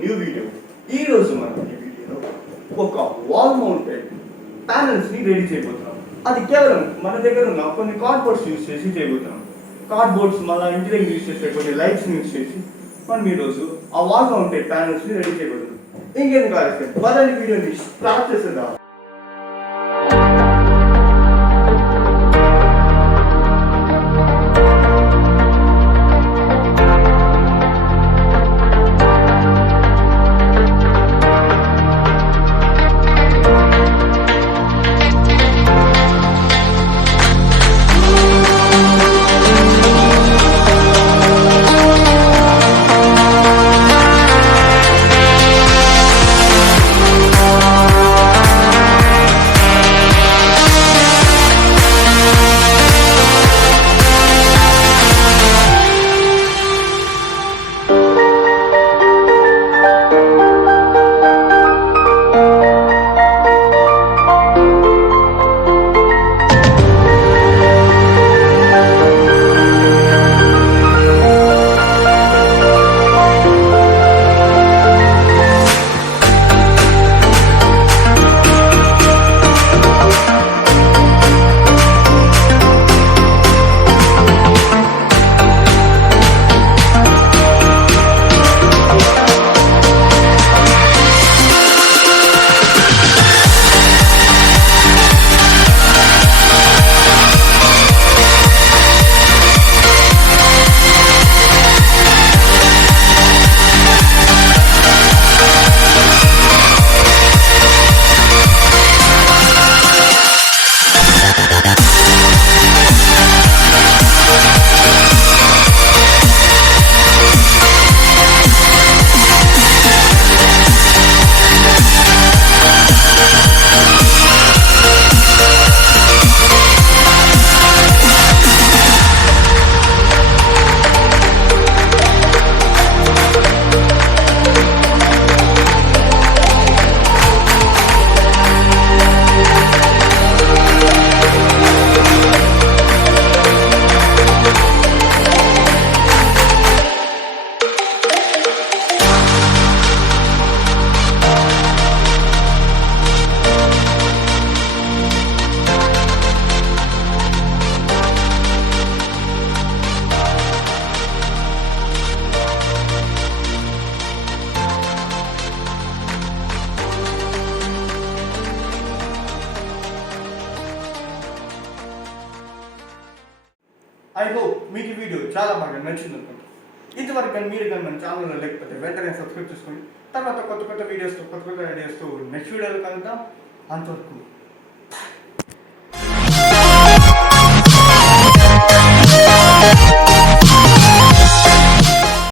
New video. ఈ రోజు మనం ఈ వీడియోలో ఒక వాల్ మౌంటెడ్ ప్యానెల్స్ ని రెడీ చేయబోతున్నాం. అది కేవలం మన దగ్గర ఉన్న కొన్ని కార్డ్బోర్డ్స్ యూజ్ చేసి చేయబోతున్నాం. కార్డ్బోర్డ్స్ మళ్ళీ ఇంటి దగ్గర యూజ్ చేసే కొన్ని లైట్స్ యూజ్ చేసి మనం ఈరోజు ఆ వాల్ మౌంటెడ్ ప్యానెల్స్ ని రెడీ చేయబోతున్నాం. ఇంకేం కాలేదు, పదండి వీడియోని స్టార్ట్ చేసేద్దాం. ఐ హోప్ మీకు ఈ వీడియో చాలా బాగా నచ్చింది అనుకుంటున్నాను. ఇంతవరకు కానీ మీరు కానీ మన ఛానల్లో లేకపోతే వెంటనే సబ్స్క్రైబ్ చేసుకోండి. తర్వాత కొత్త కొత్త వీడియోస్తో కొత్త కొత్త ఐడియాస్తో నెక్స్ట్ వీడియోలో కలుద్దాం. అంతవరకు